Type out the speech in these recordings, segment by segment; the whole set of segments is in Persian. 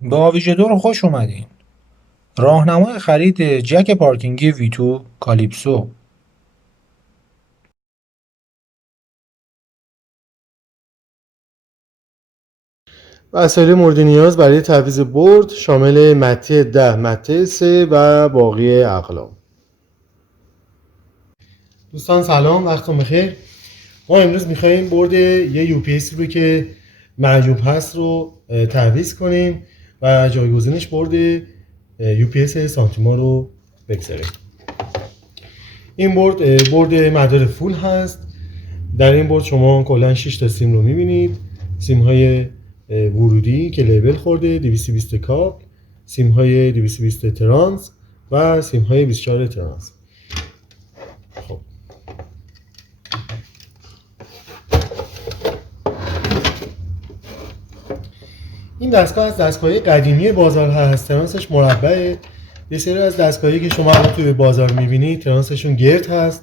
به آویژدور خوش اومدین. راهنمای خرید جک پارکینگی ویتو کالیپسو. وسایل مورد نیاز برای تعویض برد شامل مته 10 مته 3 و باقی اقلام. دوستان سلام، وقتتون بخیر. ما امروز میخواییم برد یه UPS رو که معیوب هست رو تعویض کنیم و جایگزینش برد UPS سانتیما رو بگذاریم. این برد مدار فول هست. در این برد شما کلا 6 تا سیم رو میبینید. سیم های ورودی که لیبل خورده 220 کابل، سیم های 220 ترانس و سیم های 24 ترانس. خب این دستگاه از دستگاهی قدیمی بازار هست. ترانسش مربعه. یه سری از دستگاهی که شما الان توی بازار میبینید ترانسشون گرد هست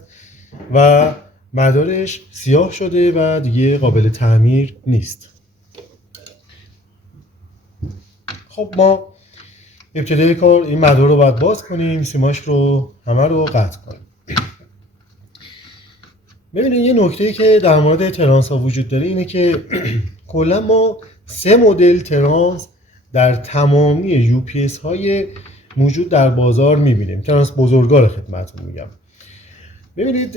و مدارش سیاه شده و دیگه قابل تعمیر نیست. خب ما ابتدای کار این مدار رو باید باز کنیم، سیماش رو همه رو قطع کنیم. ببینید یه نکته‌ای که در مورد ترانس ها وجود داره اینه که کلا ما 3 مدل ترانس در تمامی UPS های موجود در بازار میبینیم. ترانس بزرگا خدمتتون میگم. ببینید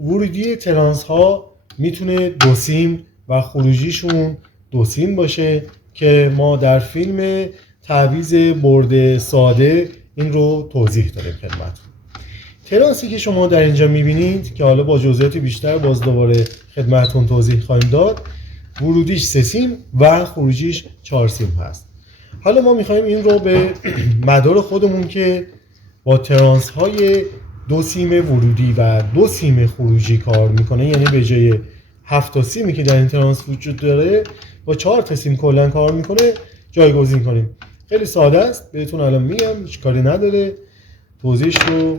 ورودی ترانس ها میتونه 2 سیم و خروجیشون 2 سیم باشه که ما در فیلم تعویض برد ساده این رو توضیح داریم خدمتتون. ترانسی که شما در اینجا میبینید که حالا با جزئیات بیشتر باز دوباره خدمتتون توضیح خواهیم داد، ورودیش 3 سیم و خروجیش 4 سیم هست. حالا ما میخوایم این رو به مدار خودمون که با ترانس های 2 سیم ورودی و 2 سیم خروجی کار میکنه، یعنی به جای 7 تا سیمی که در این ترانس وجود داره با 4 تا سیم کلا کار میکنه جایگزین کنیم. خیلی ساده است، بهتون الان میگم، هیچ کاری نداره. توضیحش رو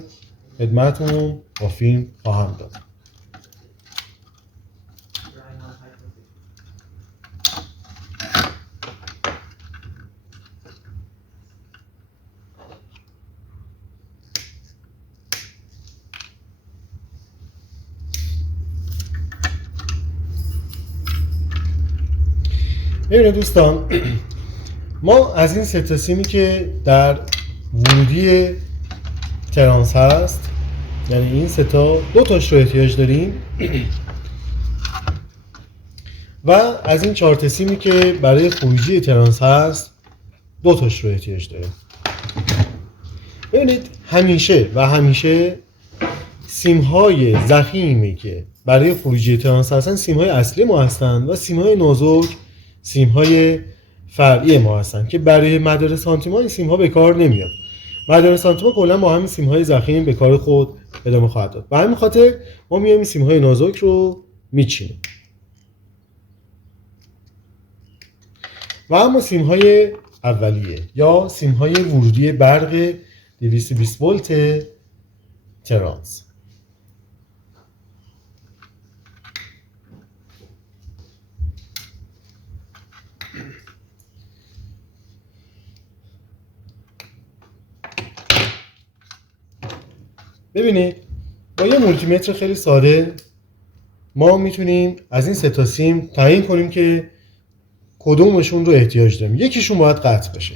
خدمتتون با فیلم خواهم داد. ببینید دوستان، ما از این 3 تا سیمی که در ورودی ترانس هست، یعنی این 3 تا 2 تاش رو احتیاج داریم و از این 4 تا سیمی که برای خروجی ترانس هست 2 تاش رو احتیاج داریم. ببینید همیشه سیم های ضخیمی که برای خروجی ترانس هستن سیم های اصلی ما هستن و سیم های نازک سیم های فرعی ما هستن که برای مدار سانتیما این سیم ها به کار نمیاد. مدار سانتیما کلا با همین سیم های ضخیم به کار خود ادامه خواهد داد. به همین خاطر ما میایم سیم های نازک رو میچینیم. و اما سیم های اولیه یا سیم های ورودی برق 220 ولت ترانس. ببینید با یه مولتیمتر خیلی ساده ما میتونیم از این 3 تا سیم تعیین کنیم که کدومشون رو احتیاج داریم. یکیشون باید قطع بشه.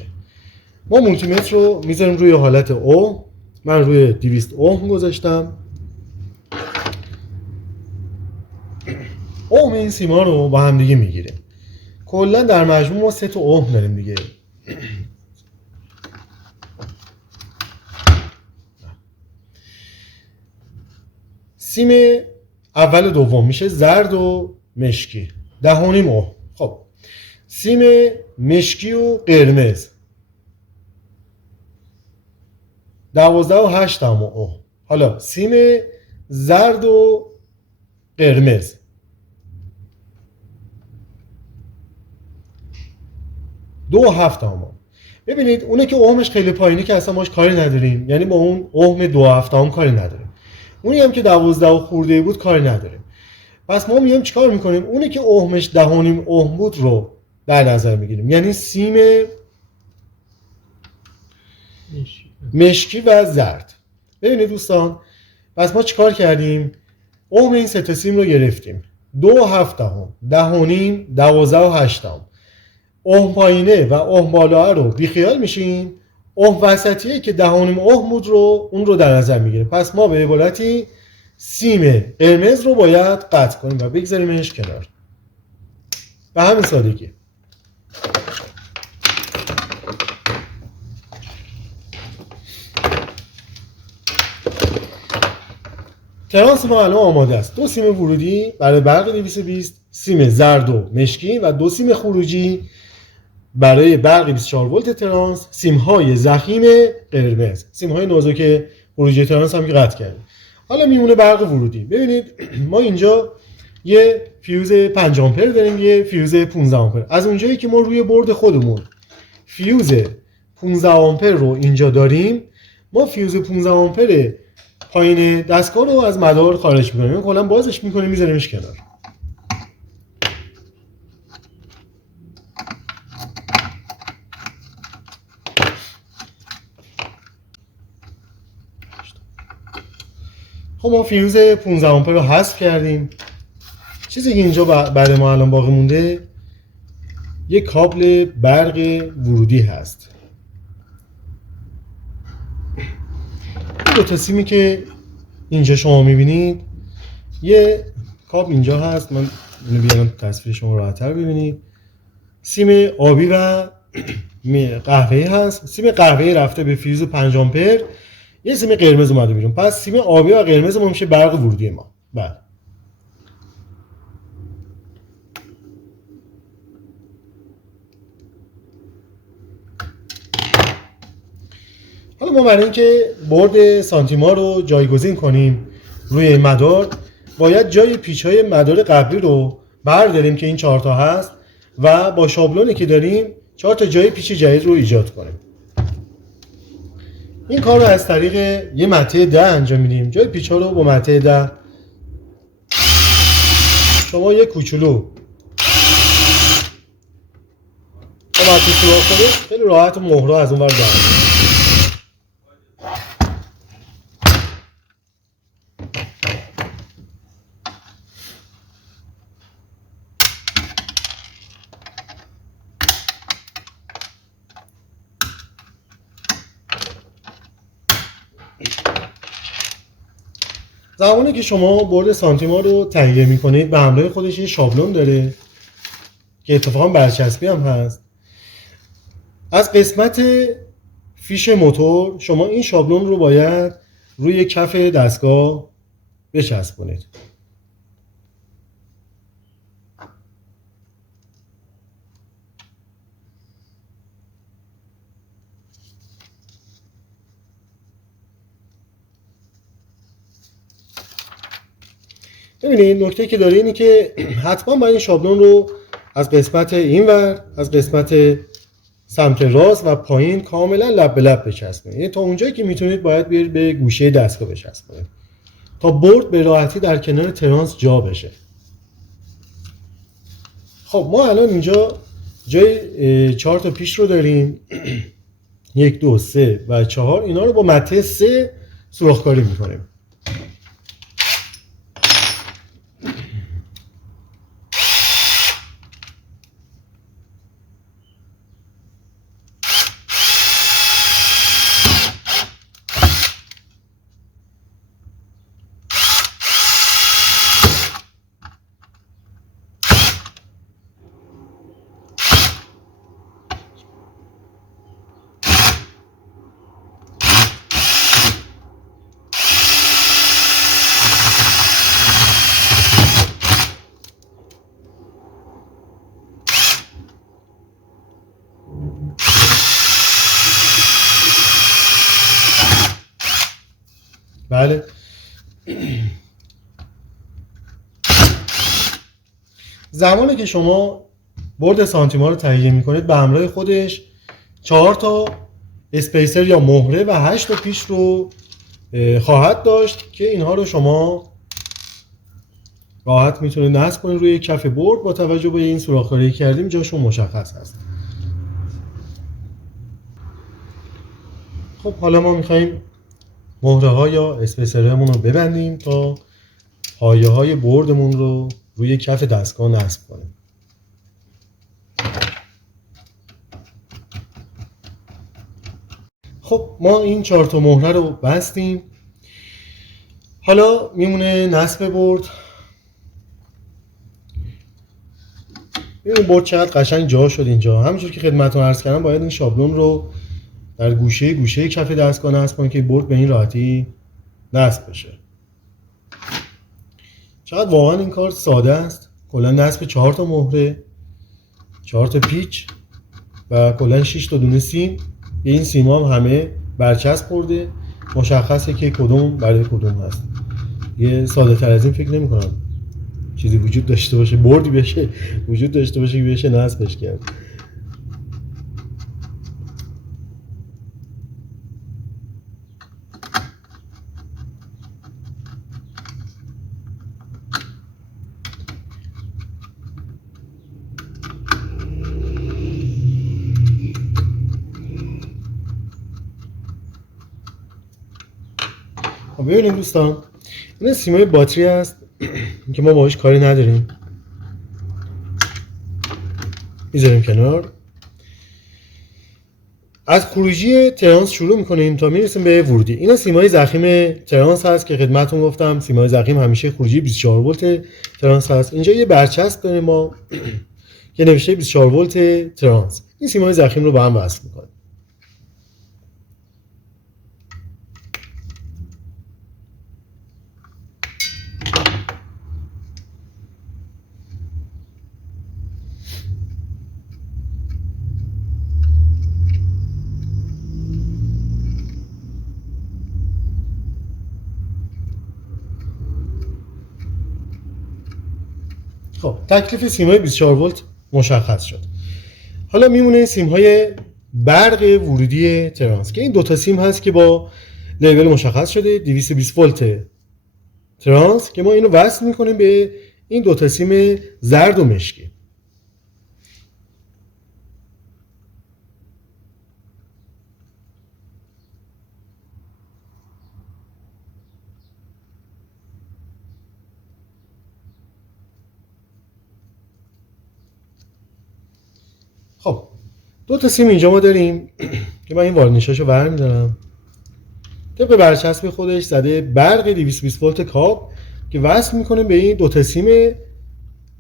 ما مولتیمتر رو میذاریم روی حالت اوم. من روی 200 اوم گذاشتم. اوم این سیما رو با هم دیگه میگیریم. کلا در مجموع ما 3 تا اوم داریم دیگه. سیم اول و دوم میشه زرد و مشکی 10.5 اوم. خب سیم مشکی و قرمز 12.8 اوم. حالا سیم زرد و قرمز 2.7 اوم. ببینید اونه که اومش خیلی پایینه که اصلا باش کاری نداریم، یعنی با اون اوم 2.7 اوم کاری نداریم. اونی هم که 12 خورده بود کاری نداریم. پس ما میایم چیکار میکنیم؟ اونی که اومش 10.5 اوم بود رو در نظر میگیریم، یعنی سیم مشکی و زرد. ببینید دوستان، پس ما چیکار کردیم؟ اوم این سه تا سیم رو گرفتیم. 2 7 دهم، 10 و نیم، 12 و 8 دهم. اوم پایینه و اوم بالا رو بیخیال میشیم. اوم وسطیه که 10 و نیم اوم بود رو اون رو در نظر میگیره. پس ما به عبارتی سیم قرمز رو باید قطع کنیم و بگذاریمش کنار. به همین سادگی. ترانس ما الان آماده است. 2 سیم ورودی برای برق 220، سیم زرد و مشکی و 2 سیم خروجی برای برق 24 ولت ترانس، سیم های ضخیم قرمز، سیم های نازک خروجی ترانس هم که قطع کردیم. حالا میمونه برق ورودی. ببینید ما اینجا یه فیوز 5 آمپر داریم، یه فیوز 15 آمپر. از اونجایی که ما روی برد خودمون فیوز 15 آمپر رو اینجا داریم، ما فیوز 15 آمپر پایین دستگاه رو از مدار خارج می‌کنیم. کلا بازش می‌کنیم، می‌ذاریمش کنار. خب ما فیوز 15 آمپر رو حذف کردیم. چیزی که اینجا بعد ما الان باقی مونده یک کابل برق ورودی هست. این دو تا سیمی که اینجا شما میبینید، یه کابل اینجا هست. من اینو بیارم تصویر شما راحت‌تر ببینید. سیم آبی و قهوه‌ای هست. سیم قهوه‌ای رفته به فیوز 5 آمپر، یه سیم قرمز اومده بیرون. پس سیم آبی و قرمز ما میشه برق ورودی ما. بله. حالا ما برای اینکه برد سانتیما رو جایگزین کنیم روی مدار، باید جای پیچ‌های مدار قبلی رو برداریم که این 4 تا هست و با شابلونی که داریم 4 تا جای پیچ جدید رو ایجاد کنیم. این کار رو از طریق یه مته 10 انجام میدیم. جای پیچ‌ها رو با مته 10 شما یه کوچولو با مته سوراخ کنید، خیلی راحت مهرها از اون ور در میاد. زمانی که شما برد سانتیما رو تهیه میکنید، به همراه خودش یه شابلون داره که اتفاقا برچسبی هم هست. از قسمت فیش موتور شما این شابلون رو باید روی کف دستگاه بچسبونید. ببینید نکته که داره اینه که حتما باید این شابلون رو از قسمت اینور، از قسمت سمت راست و پایین کاملا لب به لب بچسبونید. یعنی تا اونجایی که میتونید باید برید به گوشه دستگاه بچسبونید تا برد به راحتی در کنار ترانس جا بشه. خب ما الان اینجا جای 4 تا پیچ رو داریم. 1 2 3 و 4، اینا رو با مته 3 سوراخ‌کاری میکنیم. بله. زمانی که شما برد سانتیما رو تهیه میکنید، به همراه خودش 4 تا اسپیسر یا مهره و 8 تا پیچ رو خواهد داشت که اینها رو شما راحت میتونید نصب کنید روی کف برد. با توجه به این سوراخ‌کاری کردیم جاشون مشخص هست. خب حالا ما میخوایم مهره ها یا اسپیسرمون رو ببندیم تا پایه های بردمون رو روی کف دستگاه نصب کنیم. خب ما این 4 تا مهره رو بستیم. حالا میمونه نصب برد. این برد چقدر قشنگ جا شد اینجا. همونجور که خدمتتون عرض کردم باید این شابلون رو در گوشه کف دستگاه نصب کنید که برد به این راحتی نصب بشه. چقدر واقعا این کار ساده است. کلا نصب 4 تا مهره، 4 تا پیچ و کلا 6 تا دونه سیم. این سیما هم همه برچسب خورده، مشخصه که کدوم برای کدوم هست. یه ساده تر از این فکر نمی کنم چیزی وجود داشته باشه، بردی بشه وجود داشته باشه که بشه نصبش کرد. ببینید دوستان، این سیمای باتری هست که ما باهاش کاری نداریم، میذاریم کنار. از خروجی ترانس شروع میکنیم تا میرسیم به ورودی. اینا سیمای ضخیم ترانس هست که خدمتتون گفتم سیمای ضخیم همیشه خروجی 24 ولت ترانس هست. اینجا یه برچسب داریم ما که نوشته 24 ولت ترانس. این سیمای ضخیم رو با هم وصل میکنیم. خب تکلیف سیمای 24 ولت مشخص شد. حالا میمونه سیم‌های برق ورودی ترانس که این دو تا سیم هست که با لیبل مشخص شده 220 ولت ترانس که ما اینو وصل میکنیم به این دو تا سیم زرد و مشکی. خب دو تا سیم اینجا ما داریم که من این وارنشاشو برمی‌دارم. طبق برچسب خودش زده برق 220 ولت کاب که وصل میکنه به این دو تا سیم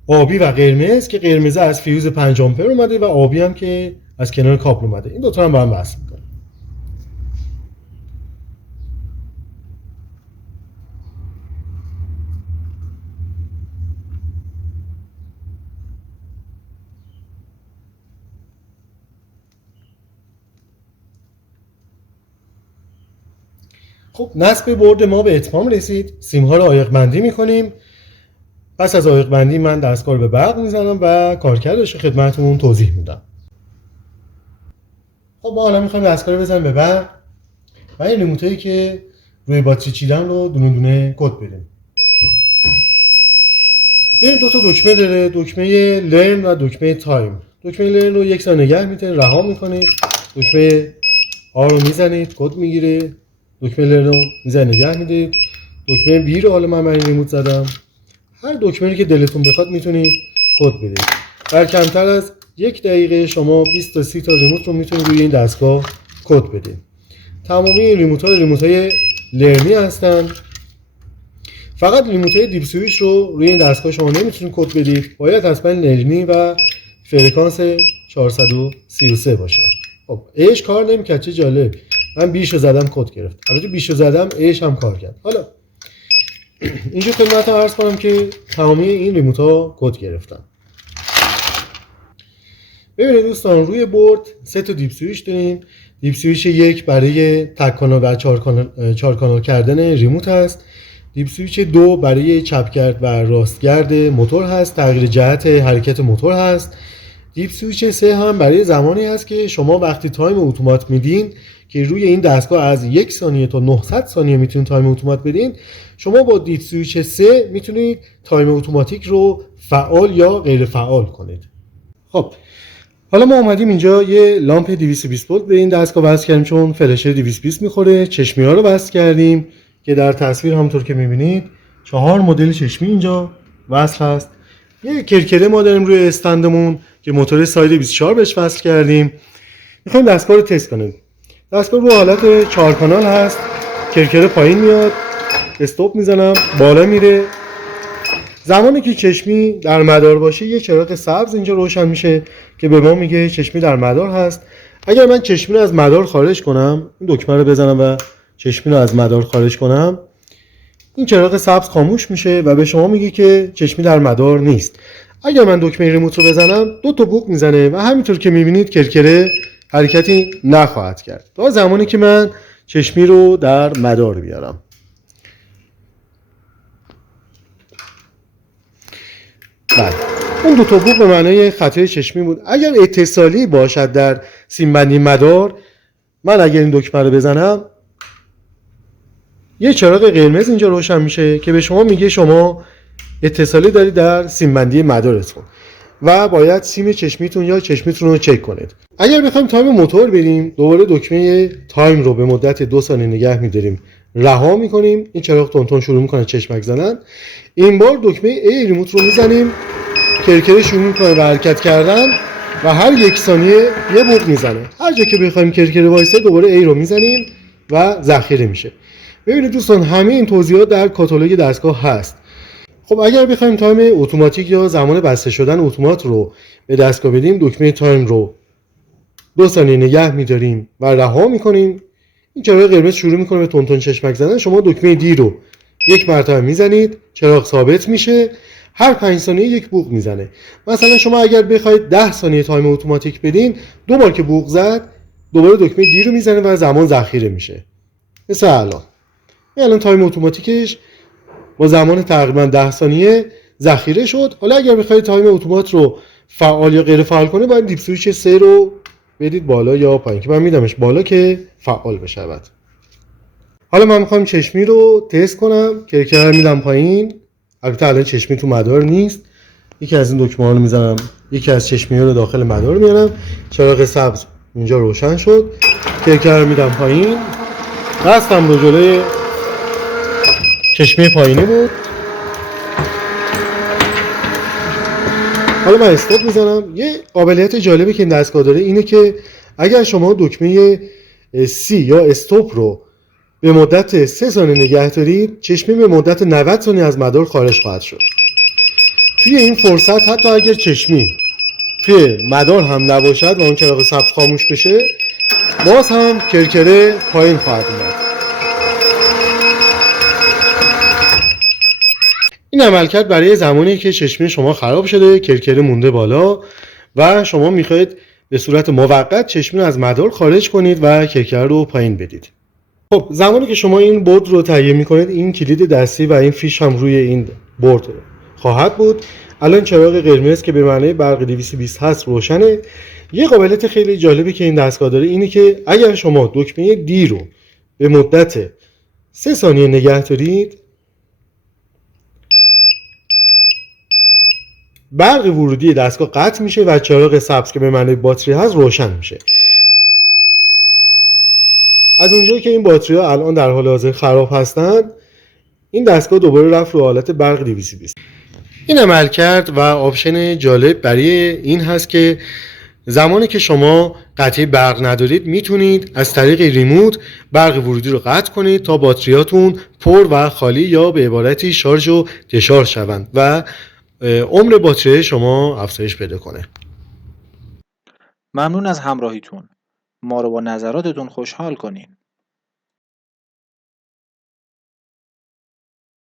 آبی و قرمز که قرمز از فیوز 5 آمپر اومده و آبی هم که از کنار کابل اومده. این دو تا هم با هم وصل میکنه. خب نصب برد ما به اتمام رسید. سیم ها رو عایق بندی میکنیم. پس از عایق بندی من دستگاه رو به برق میزنم و کارکردش خدمتتون توضیح میدم. خب ما حالا میخوایم دستگاه رو بزنیم به برق و این ریموتایی که روی باتری چیدن رو دونه دونه کد بدیم. ببین دو تا دکمه داره، دکمه لرن و دکمه تایم. دکمه لرن رو یک ثانیه نگه می‌دارید، رها میکنید، دکمه آر رو میزنید، کد میگیره. دکمه لرن رو میزنید نگه میدید. دکمه بی رو حالا من این ریموت زدم. هر دکمه‌ای که دلتون بخواد میتونید کد بدید. در کمتر از 1 دقیقه شما 20 تا 30 تا ریموت رو میتونید روی این دستگاه کد بدید. تمامی این ریموت‌های لرنی هستن. فقط ریموت‌های دیپ سویچ رو روی این دستگاه شما نمیتونید کد بدید. باید حتما لرنی و فرکانس 433 باشه. خب ایش کار نمی‌کرد، چه جالب. من بیشو زدم کد گرفت. البته بیشو زدم ایش هم کار کرد. حالا اینجا خدمتتون عرض کنم که تمامی این ریموت‌ها کد گرفتن. ببینید دوستان روی برد 3 تا دیپ سویچ داریم. دیپ سویچ یک برای تک کانال و 4 کانال کردن ریموت هست. دیپ سویچ 2 برای چپگرد و راستگرد موتور هست، تغییر جهت حرکت موتور هست. دیپ سویچ 3 هم برای زمانی هست که شما وقتی تایم اتومات میدین که روی این دستگاه از 1 ثانیه تا 900 ثانیه میتونید تایم اتومات بدین. شما با دیپ سویچ 3 میتونید تایم اتوماتیک رو فعال یا غیر فعال کنید. خب حالا ما اومدیم اینجا یه لامپ 220 ولت به این دستگاه وصل کردیم، چون فلشه 220 میخوره. چشمی ها رو وصل کردیم که در تصویر همونطور که میبینید 4 مدل چشمی اینجا وصل هست. یه کرکره ما داریم روی استندمون که موتور ساید 24 بهش وصل کردیم. میخوایم دستگاه رو تست کنیم. دستگاه رو حالت 4 کانال هست. کرکره پایین میاد، استاپ میزنم، بالا میره. زمانی که چشمی در مدار باشه یه چراغ سبز اینجا روشن میشه که به ما میگه چشمی در مدار هست. اگر من چشمی رو از مدار خارج کنم، این دکمه رو بزنم و چشمی رو از مدار خارج کنم، این چراغ سبز خاموش میشه و به شما میگه که چشمی در مدار نیست. اگر من دکمه ریموت رو بزنم 2 تا بوق میزنه و همینطور که میبینید کرکره حرکتی نخواهد کرد تا زمانی که من چشمی رو در مدار بیارم. بله، اون 2 تا بوق به معنای خطای چشمی بود. اگر اتصالی باشد در سیمبندی مدار، من اگر این دکمه رو بزنم یه چراغ قرمز اینجا روشن میشه که به شما میگه شما اتصالی دارید در سیمبندی مدارتون و باید سیم چشمیتون یا چشمیتون رو چک کنید. اگر بخوایم تایم موتور بریم، دوباره دکمه تایم رو به مدت 2 ثانیه نگه می‌داریم، رها می‌کنیم، این چراغ تونتون شروع می‌کنه چشمک زدن. این بار دکمه ای ریموت رو می‌زنیم، کرکره شروع می‌کنه به حرکت کردن و هر 1 ثانیه یه بوق میزنه. هر جا که بخوایم کرکره وایسه دوباره ای رو می‌زنیم و ذخیره میشه. ببینید دوستان، همه این توضیحات در کاتالوگ دستگاه هست. خب اگر بخوایم تایم اتوماتیک یا زمان بسته شدن اتومات رو به دستگاه بدیم، دکمه تایم رو 2 ثانیه نگه می‌داریم و رها می‌کنیم. این چراغ قرمز شروع می‌کنه به تونتون چشمک زدن. شما دکمه دی رو 1 مرتبه میزنید، چراغ ثابت میشه. هر 5 ثانیه 1 بوق میزنه. مثلا شما اگر بخواید 10 ثانیه تایم اتوماتیک بدین، 2 بار که بوق زد دوباره دکمه دی رو میزنه و زمان ذخیره میشه. مثل الان تایم اتوماتیکش با زمان تقریبا 10 ثانیه ذخیره شد. حالا اگر بخواید تایم اتومات رو فعال یا غیر فعال کنه، باید دیپ سویچ 3 رو بدید بالا یا پایین که من میدمش بالا که فعال بشود. حالا من میخوام چشمی رو تست کنم. کرکره رو میدم پایین. البته الان چشمی تو مدار نیست. یکی از این دکمه ها رو میزنم، یکی از چشمی ها رو داخل مدار میارم. چراغ سبز اینجا روشن شد. کرکره رو میدم پایین. دستم رو جلوی چشمه پایینی بود. حالا من استاپ میزنم. یه قابلیت جالبی که این دستگاه داره اینه که اگر شما دکمه سی یا استاپ رو به مدت 3 ثانیه نگه دارید، چشمه به مدت 90 ثانیه از مدار خارج خواهد شد. توی این فرصت حتی اگر چشمی توی مدار هم نباشد و اون چراغ سبز خاموش بشه، باز هم کرکره پایین خواهد اومد. این عملکرد برای زمانی که چشمی شما خراب شده، کرکره مونده بالا و شما میخواید به صورت موقت چشمی رو از مدار خارج کنید و کرکره رو پایین بدید. خب زمانی که شما این بورد رو تهیه میکنید، این کلید دستی و این فیش هم روی این بورد خواهد بود. الان چراغ قرمز که به معنی برق 220 هست روشنه. یه قابلیت خیلی جالبی که این دستگاه داره اینه که اگر شما دکمه دی رو به مدت 3 ثانیه نگه دارید، برق ورودی دستگاه قطع میشه و چراغ سبز که به معنی باتری هست روشن میشه. از اونجایی که این باتری ها الان در حال حاضر خراب هستن، این دستگاه دوباره رفت رو حالت برق 220. این عملکرد و آپشن جالب برای این هست که زمانی که شما قطعی برق ندارید، میتونید از طریق ریموت برق ورودی رو قطع کنید تا باتریاتون پر و خالی یا به عبارتی شارژ و دشارژ شوند و عمر باتری شما افزایش پیدا کنه. ممنون از همراهیتون. ما رو با نظراتتون خوشحال کنین.